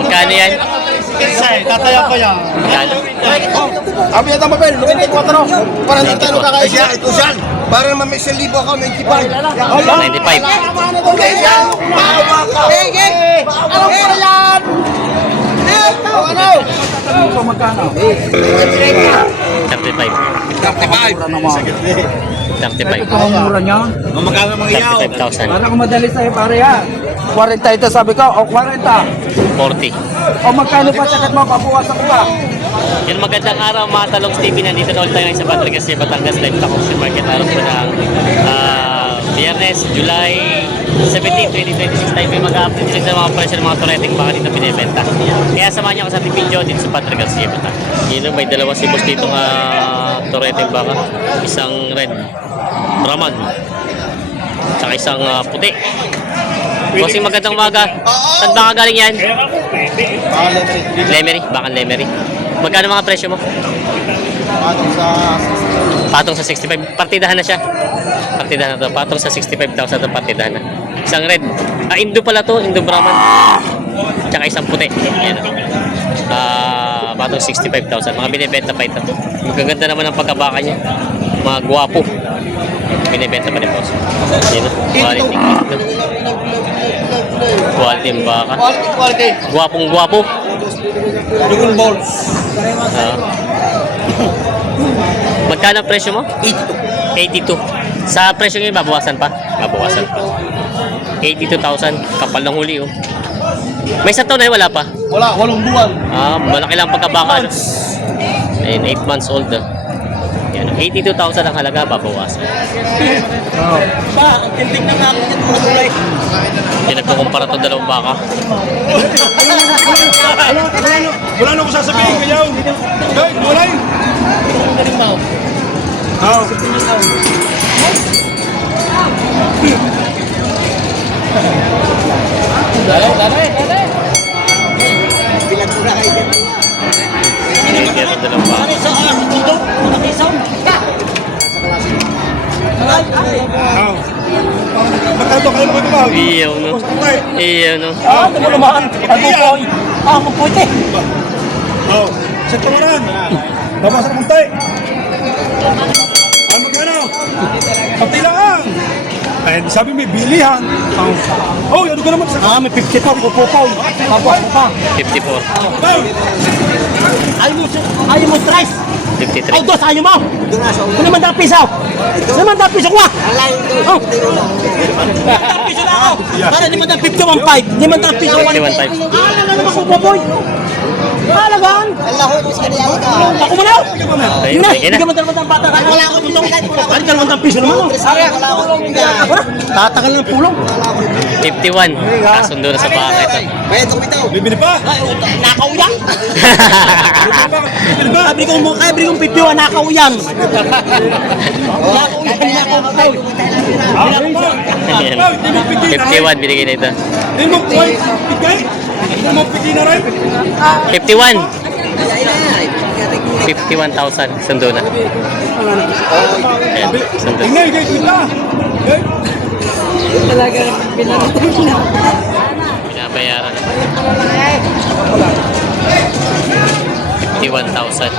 Magkano yan? Tataya ko yan. Magkano? Abi ata mabel, 94. Para hindi tayo kakaisa. Ito siyan. Para naman may 1,000 ako, 95. 95. Ano po yan? Ano? 35. 35. Ang mura niya. Magkano mga iyaw? 35,000. Parang madali sa'yo pare yan. 40 ito sabi ko, o 40. 40. O magkano pa sakat mo, papuwasan ko pa. Yan, magandang araw mga Talongs TV. Nandito na ulit tayo sa Patrick kasi Batangas Live Tacoxi Market. Araw po ng Biyernes, July 17, 2026 tayo may mag-update din sa mga presyo ng mga tureting baka dito pinibenta. Kaya samahan niyo ako sa ating video dito sa Patrick kasi yun, may dalawa si boss dito nga tureting baka. Isang red Brahman tsaka isang puti. Bossing, magandang umaga. Saan baka galing yan? Lemery, bakang Lemery. Magkano mga presyo mo? Patong sa 65. Partidahan na siya. Partidahan na to. Patong sa 65,000 to, partidahan na. Isang red. Indo pala to, Indo Brahman. Tsaka isang puti. Yan. Patong 65,000. Mga binibenta pa ito. Magaganda naman ang pagkabaka niya. Mga guwapo. Binibenta pa rin po. Yan. Quality. Quality ang baka. Quality. Guwapong guwapo. Double balls. Magkano ang presyo mo? 82. Sa presyo ngayon, babawasan pa? Babawasan pa. 82,000. Kapal ng huli, oh. May isang taon na yun, wala pa? Wala, 8 buwan. Malaki lang pagkabaka. Ayun, 8 months old. Yan, 82,000 ang halaga, babawasan. Ba, ang tindig ng namin yung mga gulay. Hindi nagkukumpara itong dalawang baka. Wala na ko sasabihin kayo. Hey, wala yun. Oh. Dale. Bilang ko na kayo dyan. Hindi itong dalawang baka. Magkano kayo naman ito ba? Iyaw, no? Iyaw, no? Ito mo naman. Magpupoy. Magpupoy. Oh, sa tawaran. Babasan ng tay. Ano magkano? Patilaan. Eh, sabi may bilihan. Oh, ano ka naman sa... May 54. Pupupoy. Papuwas mo pa. 54. Ayaw mo stress. 53. Ay, dos, ayaw mo. Ito naman daang piso. Ito naman daang piso ko ah. Oh. Daang piso na ako. Para naman daang 51.5. Naman daang piso. 51.5. Alam na naman kung pupoy. Alagaan. Ako mo na. Yun na. Hindi ka man talagang bata. Wala ako dito. Ano ka naman daang piso naman? Tatakal ng pulong. 51. Kasundo na sa baka ito. Bibili pa? Nakaw yan. Sabi kong 51, nakaw yan. Nakaw yan. Ayan. 51 binigay na ito. Hindi mo buhay. Bigay? Hindi mo pigay na rin? 51. 51,000. Sundo na. Ayan. Sundo. Ingay, ingay, kita. Talaga Binabayaran na. 51,000.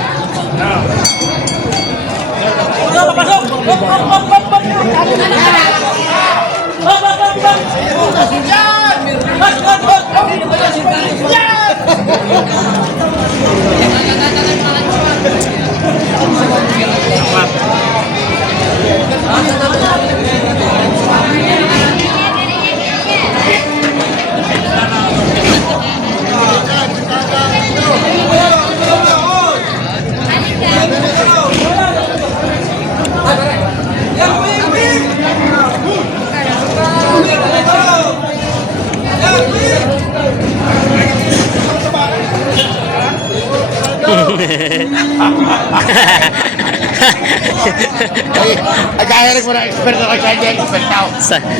Nagkahirig mo na expert na kaya expert tao.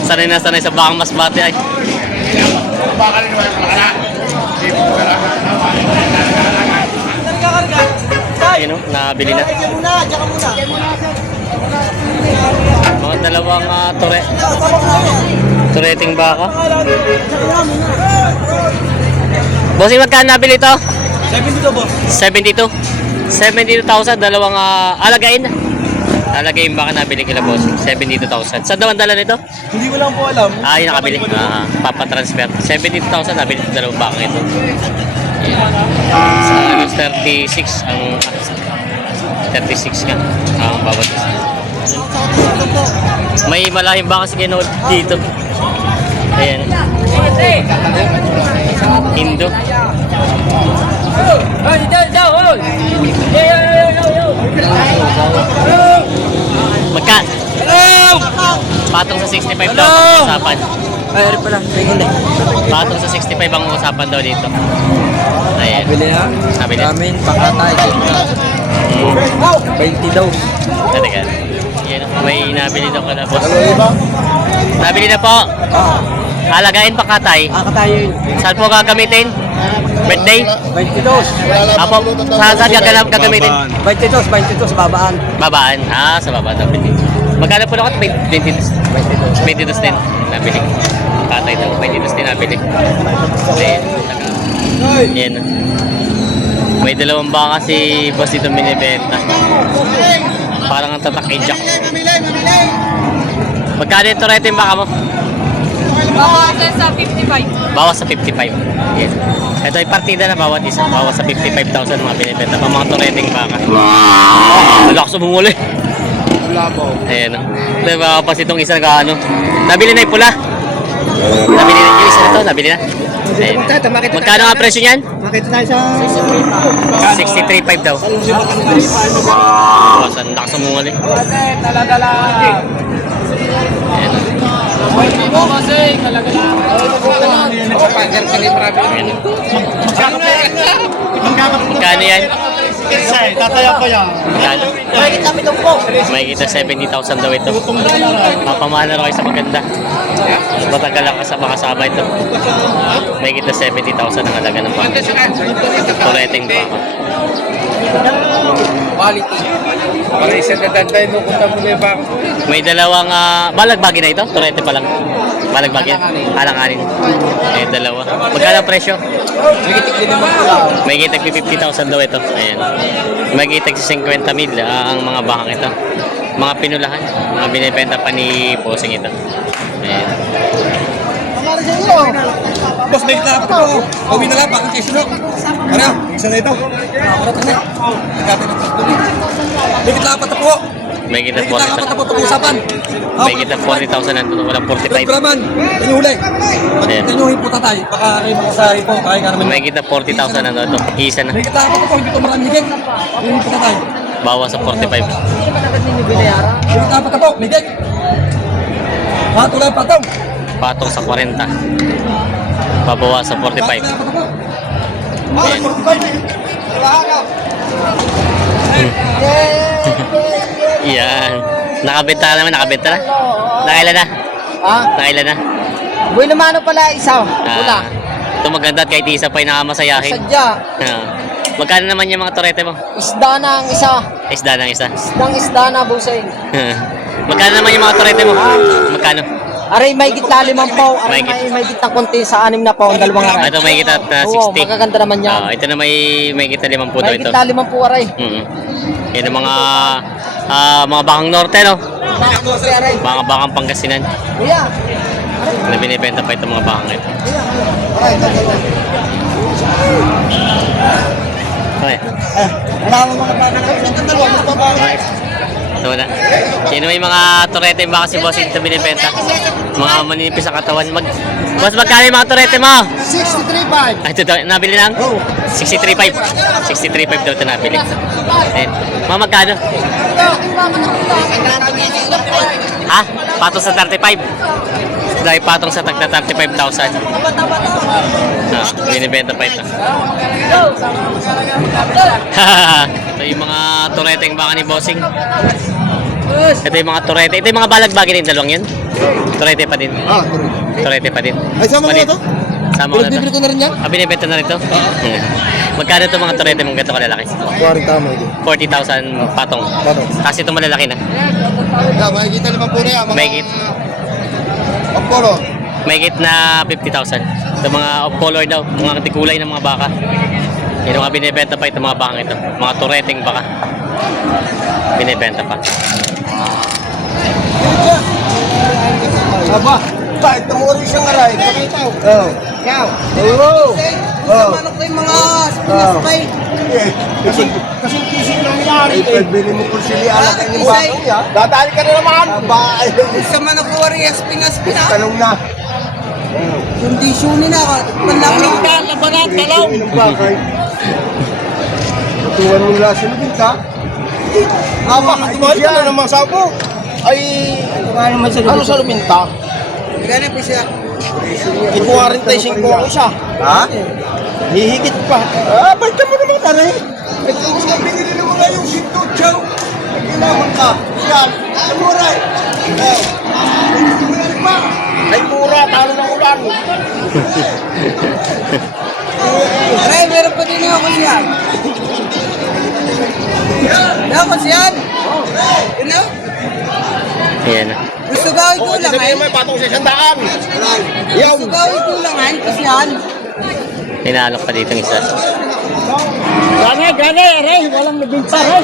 Sanay na sanay sa bakang mas bati ay. Baka rin naman yung makala. Ayun o, nabili na. Mga dalawang tureting baka. Bossing, magkano nabili ito? 72 boss. 72. 72,000, dalawang alagain. Alagain baka nabili kila boss. 72,000. Saan naman dala nito? Hindi ko lang po alam. Yung nakabili. Papatransfer. 72,000 nabili ito, dalawang baka ito. Sa 36 ang 36 nga ang bawat isa. May malahing baka si Kenold dito. Ayan. Indo. Magka? Patong sa 65 daw ang usapan. Ay, ano pala? Hindi. Patong sa 65 ang usapan daw dito. Ayan. Bili ha? Nabili. Ramen, pakatay. 20 daw. Talaga. Yan. May nabili daw ka na boss. Nabili na po. Alagain pa katay. Kakatayin. Saan po gagamitin? Birthday? 22. Apo, saan gagamitin? 22, babaan. Babaan. Sa baba daw. Magkano po nakat? 22. 22 din. Nabili. Katay daw. 22 din nabili. Ayan. Yan. May dalawang baka si boss dito binibenta. Parang ang tatak kay Jack. Magkano yung turete yung baka mo? Bawas sa 55. Bawas sa 55. Yes. Ito ay partida na bawat isa. Bawas sa 55,000 mga binibenta. Pang mga tureteng baka. Malakas umunguli. Ayan. Diba pas itong isa na ano. Nabili na yung pula. Nabili na yung isa na ito. Nabili na. Ayan. Magkano nga presyo niyan? Makita tayo sa 63.5 daw. Bawas ang lakas umunguli. Ayan. Magkano yan? tataya ko yan. Magkano? May kita 70,000 daw ito. Mapamahal na kayo sa maganda. Matagal lang sa makasama ito. May kita 70,000 ang halaga ng baka. Tureteng baka. Quality. Para isa na danday mo kung tamo na yung baka. May dalawang balagbagi na ito. Turete pa lang. Balagbagi. Alanganin. Eh, dalawa. Magkano ang presyo? Nagitik din naman ko lang. May kitag 50,000 daw ito. Ayan. May kitag 50,000 ang mga bakang ito. Mga pinulahan. Mga binibenta pa ni Posing ito. Ayan. Boss, may kita ako. Uwi na lang, bakit kayo sunok? Ano? Isa na ito. Ano kasi? Nagkati na ito. May kita apat na po. May kita May kita apat na 40,000. po itong usapan. May kita 40,000 nandun. Walang 45. Graman, tinuhuli. Ayan. Tinuhin po tatay. Baka kayo makasahin po. Kaya ka naman. May kita 40,000 nandun. Ito. Isa na. May kita apat na po. Hindi ito marami higit. Tinuhin po tatay. Bawas sa 45. May kita apat na po. May higit. Tulay patong. Patong sa 40. Babawas sa 45. Ayan. Yan. Nakabenta ka naman, nakabenta na. Nakailan na? Nakailan na? Boy naman pala isa. Wala. Ito maganda at kahit isa pa yung nakamasayahin. Sadya. Magkano naman yung mga turete mo? Isda na ang isa. Isda ng isa. Isda na busay. Magkano naman yung mga turete mo? Magkano? Aray may gitna 5 po. Aray May may gitna konti sa 6 na po. Ang dalawang aray. Ito may kita na 60. Oo, magaganda naman yan. Ito na may kita 5 daw May ito. gitna 5 po aray. Yan ang mga bakang norte, no? Bakit aray? Mga bakang Pangasinan. Kuya. Na binibenta pa itong mga bakang ito. Okay. Wala akong mga baka. Okay. So na. Sino may mga turete baka si boss ito binibenta? Mga maninipis sa katawan. Boss, magkano yung mga turete mo? 63.5. Ito daw, nabili lang? 63.5. 63.5 daw ito nabili. Ayan. Mga magkano? Ha? Patong sa 35. Dahil patong sa tagna 35,000. Binibenta pa ito. Ito yung mga tureteng baka ni Bossing. Ito yung mga turete. Ito yung mga balagbagi din, dalawang yun. Turete pa din. Turete pa din. Ay, sama mo na Palit. to? Sama ko na to. Bibili ko na rin yan? Binibenta na rin to? Magkano itong mga turete mong ganito kalalaki? 40 tama ito. 40,000 patong. Patong. Kasi ito malalaki na. Makikita naman po na yan. Mahigit. Apollo. Mahigit na 50,000. Ito mga off-color daw, mga tikulay ng mga baka. Yung mga binibenta pa itong mga bakang ito. Mga tureteng baka. Binibenta pa. Aba, bakit tumuri siyang aray? Oo. Ikaw. Oo. Manok ko yung mga spinach. Kasi kisig lang yan. Ay, pagbili mo kung sili alak ang yung bakang niya. Dadali ka na naman. Aba, Sa manok ko wari spinach na. tanong na. Kondisyonin na ako. Panlaki ka, labanan, talaw. Ng bakay. Tuwan mo nila sinubin ka. Aba, tumahan ka na naman sa ako. Ay, ano sa luminta? Gano'n po siya. I-45 ako siya. Ha? Hihigit pa. Ah, ba't ka mo naman taray? Ito nga, binili naman nga yung sinto, chow. Kailangan ka. Yan. Samuray. Ay, mura. Talo ng ulan. Aray, meron pa din ako yan. Dapat yan. You know? Ayan. Gusto gawin kulangan. May patong sa sandaan. Yaw. Gusto gawin kulangan kasi yan. Inaalok pa dito ng isa. Gane, aray. Walang nabinta, aray.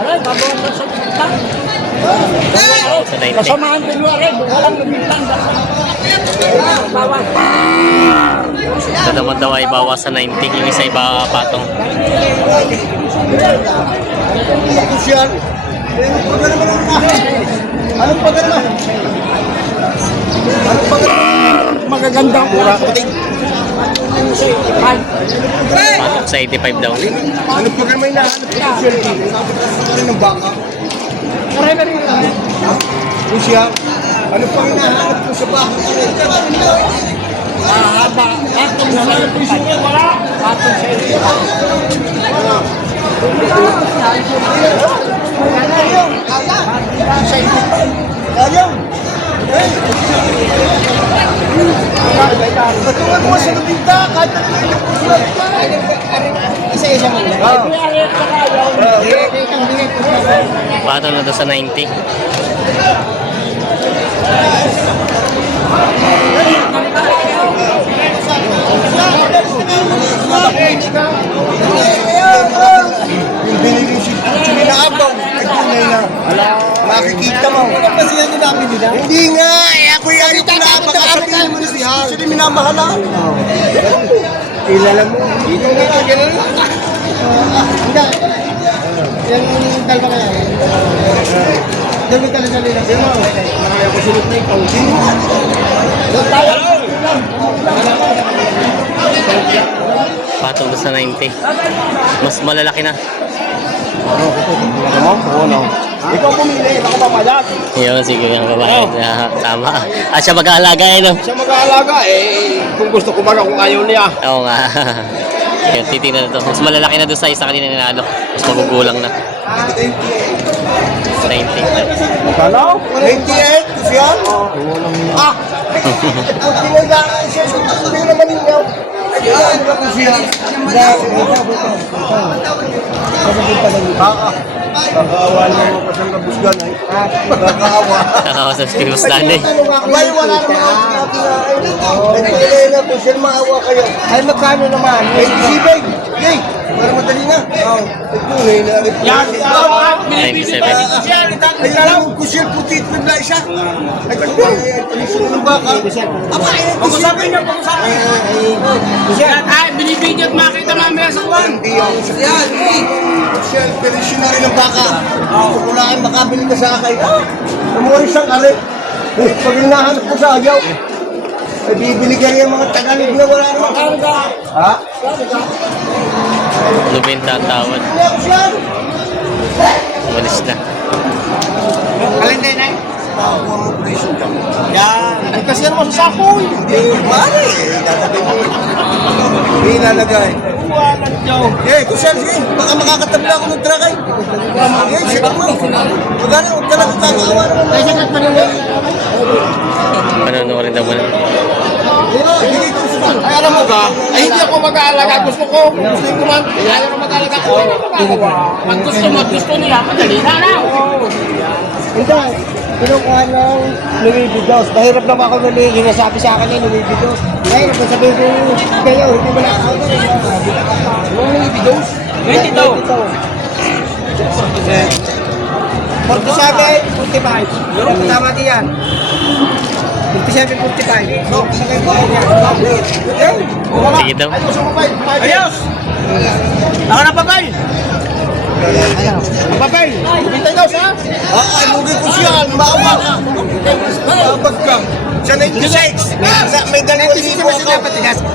Aray, babawan na sa binta. Sa 90. Kasamaan din mo, aray. Walang nabinta. Bawas. Ito naman daw ay bawas sa 90. Yung isa ay patong. Tapos yan. Anong paganaman? Anong paganaman? Magagandang Mura kapatid. Patong sa 85 daw. Anong paganaman na hanap ko sa siyempre? Ano ng baka? Aray na rin. Kusya. Ano pang hinahanap ko sa baka? Haba. Atong na lang. Wala. Atong sa iyo. Ayaw! Hey! Batungan mo sa lubinta kahit na nililip ko sila. Isa-isa mo. Patong na daw sa 90. Yung binili si Kutsumi na abaw, ay tunay na. Makikita mo. Kasi yan yung nabili na? Hindi nga, ako yung ayaw ko na makakapili mo na si Hal. Sila minamahala. Kilala mo. Dito nga, gano'n. Hindi. Yung dalawa kaya. Dalawa ka na sa lila. Sino? Makaya ko sunod na ikaw. Sino? Patong daw sa 90. Mas malalaki na. Ikaw pumili, ako papalat. Yun, sige ang babae. Tama. Siya mag-aalaga eh, no? Siya mag-aalaga kung gusto ko baga kung ayaw niya. Oo nga. Yun, titignan na to. Mas malalaki na doon sa isa kanina nanalo. Mas magugulang na. 90. Kalaw? 98? Kasi yan? Ah! Puti na daan siya. Hindi naman ninyo. Ayun, kasi yan. Nakakaawa niya mga pasang kabusgan ay. Nakakaawa. Nakakausap si Bustan eh. Ay, wala naman ako sinabi na. Ay, kailangan na po siya maawa kayo. Ay, magkano naman? 87. Yay! Para madali na. Ay, tunay na. Ay, 97. ay, alam ko siya puti at bigla siya. Ay, tunay. Ay, tulisin ng baka. Aba, ay, pag-usapin niya, pag-usapin. Ay, binibigyan at makita mamaya sa kwan. Hindi ako sa yan. Siya, perissionary ng baka. Kung wala ay makabili ka sa akin. Namuri siyang alit. Pag hinahanap ko sa ayaw, ay bibili ka rin mga Tagalog na wala naman. Ha? Lubinta ang tawad. Hindi ako siya. Umalis na. Alin din eh? Yan. Ay kasi naman sa sako. Hindi. Mali. Hindi nalagay. Eh, kusyan sige. Baka makakatabla ako ng truck ay. Eh, sige mo. Magana, huwag ka lang kakaawa naman. Ay, sakat pa naman. Panonorin daw mo na. Ibigay ko sa alam mo ba, ay hindi ako mag-aalaga. Gusto ko man. Ayaw ko mag-aalaga. Pag gusto mo at gusto nila, madali na lang. Ito, kinukuha ng Louis Vuitton. Mahirap naman ako nung hinasabi sa akin yung Louis Vuitton. Mahirap na sabihin ko kayo, hindi mo lang ako. Louis Vuitton? 47, 45. Tama din yan. 47, 45. So, sakay ko yan. Sige daw. Ayos! Ako na papay! Papay! Bitay daw sa? Ay, lugi ko siya. Maawa ka. Mabag ka. Sa 96. May dalawang libo ako.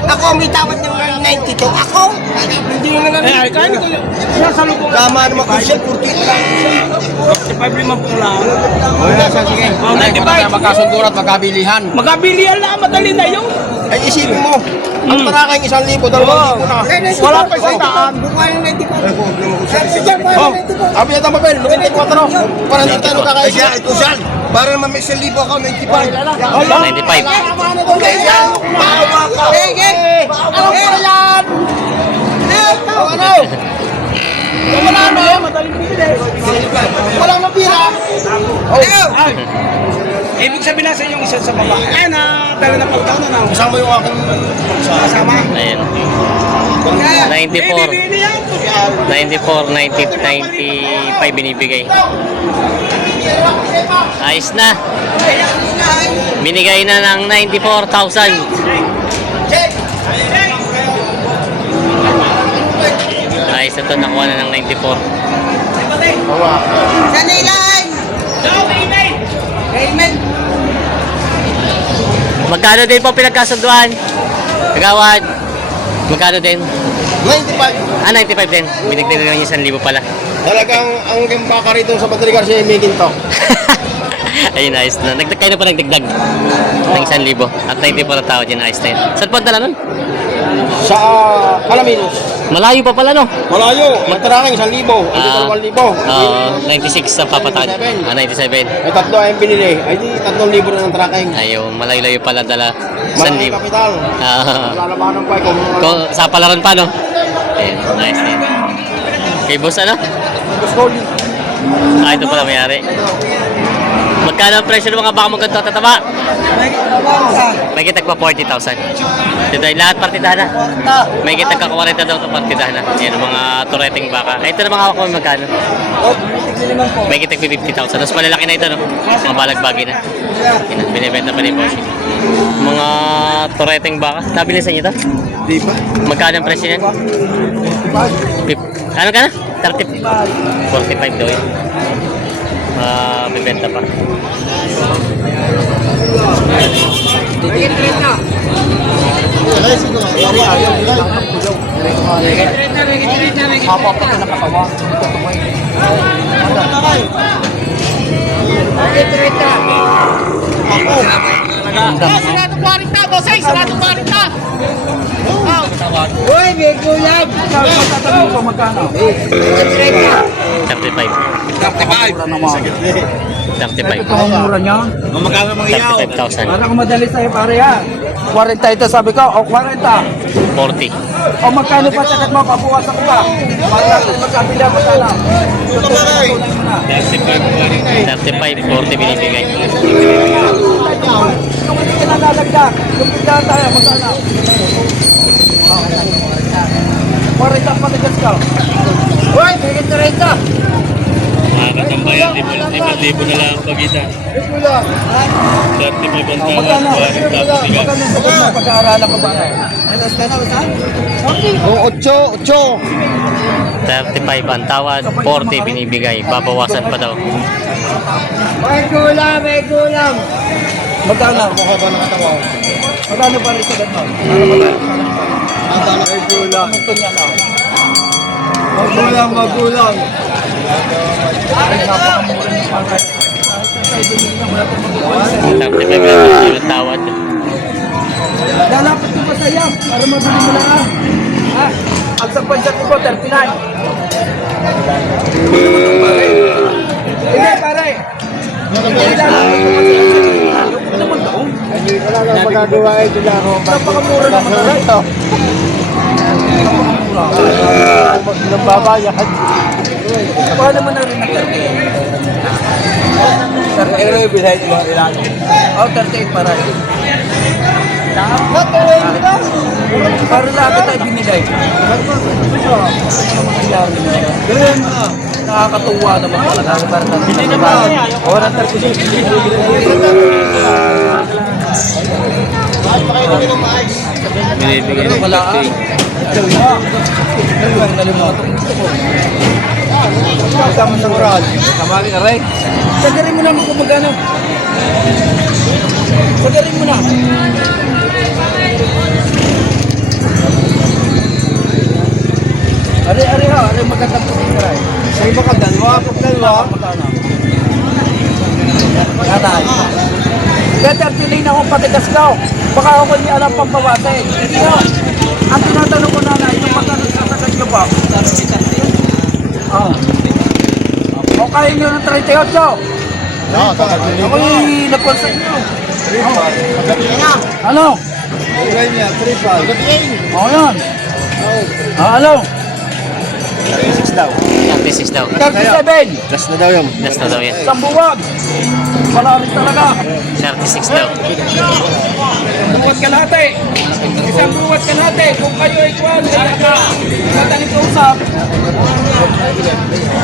Ako may tawad ng 92. Ako? Hindi mo na Ay, kain ko. Sa lubong. Tama naman ko siya. 40 lang. 55 lang. Sige. Oh, 95. Magkasundo at magkabilihan. Magkabilihan lang, madali na yun. Ay, isipin mo. Ang tarakang 1,000, 2,000 na. Wala pa isang daan. Bukuha yung 95. Oh, abi na papel, 94. Para hindi tayo kakain. Kaya ito siya. Para naman may 1,000 ako, 95. 95. Maawa ka. Ano pa yan? Ano? Wala na yan, madaling pili. Walang mapira. Ay. Ibig sabihin na sa inyong isa sa baba. Ayan na, dala na pagtaon na. Kasama yung aking kasama. Ayan. 94. 94, 90, 95 binibigay. Ayos na. Binigay na ng 94,000. Ayos na to, nakuha na ng 94. Sana ilan? Raymond. Magkano din po pinagkasunduan? Kagawad. Magkano din? 95. 95 din. Binigay na niya 1,000 pala. Talagang ang baka rito sa Madrid Garcia may ginto. Ayun, ayos na. Kayo na pa nagdagdag ng 1,000 at 94 na tao dyan. Ayos na yun. Saan punta na nun? Sa Alaminos. Malayo pa pala, no? Malayo. Ang tarakang 1,000. Hindi 2,000. 96 sa papataan. 97. Ay, tatlo ay binili. Ay, di 3,000 na ng tracking. Ayun, malayo-layo pala dala. Malaki 1,000. kapital. Lalabanan pa ikaw. Kung sa palaran pa, no? Ayun, nice na yun. Kay boss, ano? Guskoli. Ito pala mayari. Magkano ang presyo ng mga baka maganda tataba? May kitag pa 40,000. Dito ay lahat partidahan na. May kitag ka 40 daw ito partidahan na. Yan ang mga tureting baka. Ay, ito na mga ako magkano? May kitag 50,000. Tapos malalaki na ito, no? Mga balagbagi na. Yan, binibenta pa ni Bossy. Mga tureting baka. Nabili sa inyo ito? Di ba? Magkano ang presyo niyan? Ano ka na? 30? 45 daw yun. Bibenta pa. Uy, may gulag! 35. 35. Ang mura niya. 35,000. Para kung madali sa'yo pare yan. 40 ito sabi ko, o 40. 40. O magkano pa sakat mo, papuwasan ko pa. Magkabila ko sana. 35, 40 binibigay. Kung hindi ka nalalagdag, kung bigla tayo, magkano? 40 ang patigas ka. Uy, bigyan 30. Mga katambayan, 5,000 na lang ang pagitan. 35 ang Magkano? Magkano sa pag-aaralan ko ba? O, 8. 35 ang tawad, 40 binibigay. Babawasan pa daw. May gulang, may gulang! Magkano? Mukha ba ng katawa? Magkano pa rin sa ganito? May gulang. Ito niya na. Magulang, magulang. Ay, napakamura ng pagkain. Ay, bilhin na, wala pang magawa. 35 ang tawad. Lalapit ko pa sa'yo para mabili mo lang. Ha? Ang sa pansya ko po, 39. Hindi, pare. Lalapit ko pa sa'yo. Ano naman daw? Wala nang magagawa eh. Dila ako. Napakamura naman na rin. Ito. Nang babayad. Baka naman na rin ang 38. 38 bilhin ilan? Oh, 38 para rin. Para lahat tayo binigay. Nakakatuwa naman talaga. Hindi naman. Orang 36. Binibigyan Ano ng pala? 50. Kasama sa oral. Kamali na rin. Sagarin mo na kung magkano. Sagarin mo na. Ari ha, ari magandang pagkakas. Sa iba ka dalawa, pag dalawa. Nanay. Kaya 39 na akong patigas ka. Baka ako hindi alam pang bawasin. Hindi ha. Ang tinatanong ko nanay, yung magkano sasagat nyo ba? O kaya nyo ng 38? Ako'y nagkonsan nyo. Ano? Ulay niya, 3-5. O yan. Ano? 36 daw. 36 daw. 37. Last na daw yun. Last na daw yan. Isang buwan. Malamig talaga. 36 daw. Buwat ka lahat eh. Isang buwat ka lahat eh. Kung kayo ay kwan, ay ka. Madaling kausap.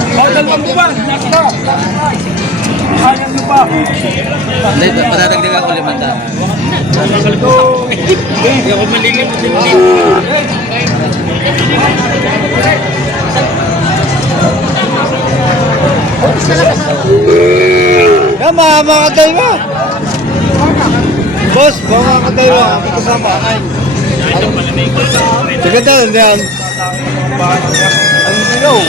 O, dalawang buwan. Last na. Sayang nyo pa. Hindi, patadagdagan ko 500. Hindi ako malilim din dito. Tama, mga dalawa. Boss, mga dalawa. Ang kasama. Sige daw, yan. Ang ilaw.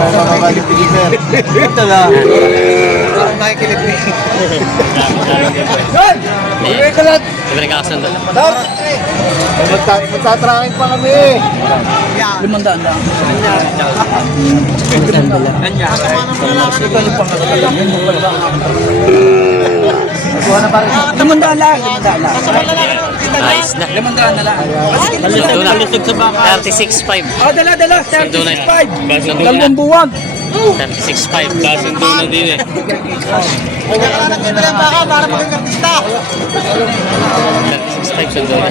Para makakalitigin sir. Ito na. Parang nakikilig ni. Yan! Uwi ka lahat. Di ba nagkakasundo? Stop! Magtatracking pa kami. 500 lang. Ito yung pangalan. Limandaan lang. Ayos na. 500 na lang. Sundo na. 36.5. Oh, dala. Sundo na. 36.5. Sundo na. Dalawang buwan. 36.5. Kasundo na din eh. Para maging artista. 36.5 sundo na.